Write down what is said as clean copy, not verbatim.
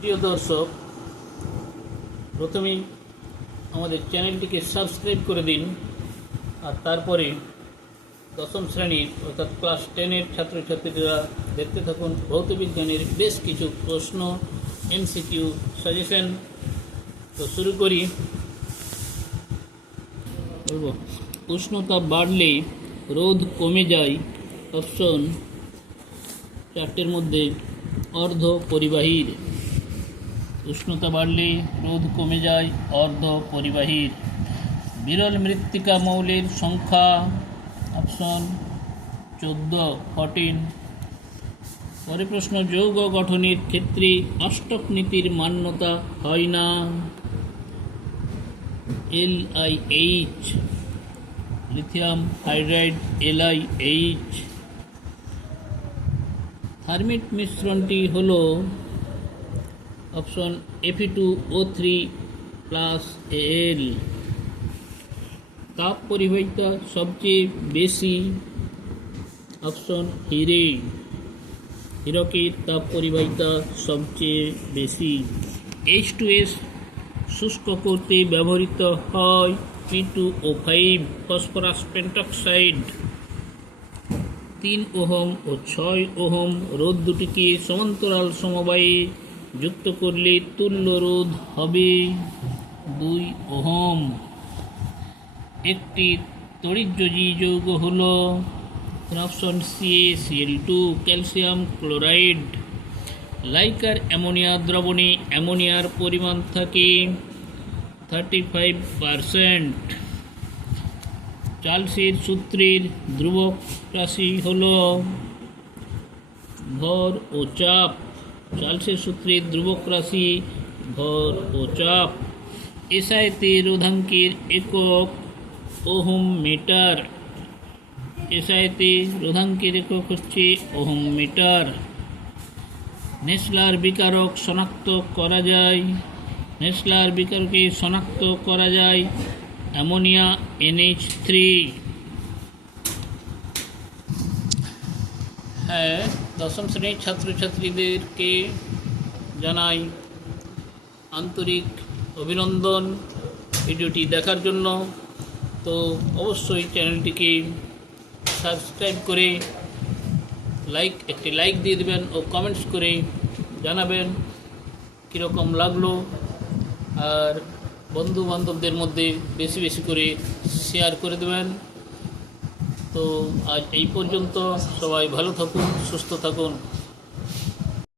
প্রিয় দর্শক, প্রথমেই আমাদের চ্যানেলটিকে সাবস্ক্রাইব করে দিন, আর তারপরে দশম শ্রেণীর অর্থাৎ ক্লাস 10-এর ছাত্রছাত্রীরা দেখতে থাকুন ভৌতবিজ্ঞানের বেশ কিছু প্রশ্ন, এমসিকিউ, সাজেশন। তো শুরু করি। উষ্ণতা বাড়লে রোধ কমে যায়। অপশন চারটের মধ্যে অর্ধ পরিবাহীর। উষ্ণতা বাড়লে রোধ কমে যায় অর্ধ পরিবাহীর। বিরল মৃত্তিকা মৌলের সংখ্যা। অপশন 14। পরে প্রশ্ন, যৌগ গঠনের ক্ষেত্রে অষ্টক নীতির মান্যতা হয় না। LiH, lithium hydride LiH। Thermite মিশ্রণটি হল অপশন Fe2O3+Al। তাপ পরিবাহিতা সবচেয়ে বেশি। অপশন হীরকের তাপ পরিবাহিতা সবচেয়ে বেশি। H2S শুষ্ক করতে ব্যবহৃত হয় P2O5 ফসফরাস পেন্টক্সাইড। 3 ওহম ও 6 ওহম রোধ দুটিকে সমান্তরাল সমবায়ে যুক্ত করলে তুল্য রোধ হবে 2 ওহম। একটি তড়িৎযোজী যৌগ হল option CaCl2 calcium chloride. Liquor ammonia দ্রবণে অ্যামোনিয়ার পরিমাণ থাকে 35%। চার্লসের সূত্রের ধ্রুবক রাশি হল ভর ও চাপ। চার্লসের সূত্রের ধ্রুবক রাশি ভর ও চাপ। এসআইতে রোধাঙ্কের একক ওহম মিটার। এসআইতে রোধাঙ্কের একক হচ্ছে ওহম মিটার। নেসলার বিকারক শনাক্ত করা যায়। নেসলার বিকারকে শনাক্ত করা যায় অ্যামোনিয়া NH3। দশম শ্রেণীর ছাত্রছাত্রীদেরকে জানাই আন্তরিক অভিনন্দন ভিডিওটি দেখার জন্য। তো অবশ্যই চ্যানেলটিকে সাবস্ক্রাইব করে একটি লাইক দিয়ে দেবেন ও কমেন্টস করে জানাবেন কীরকম লাগলো, আর বন্ধু বান্ধবদের মধ্যে বেশি বেশি করে শেয়ার করে দেবেন। তো আজ এই পর্যন্ত। সবাই ভালো থাকুন, সুস্থ থাকুন।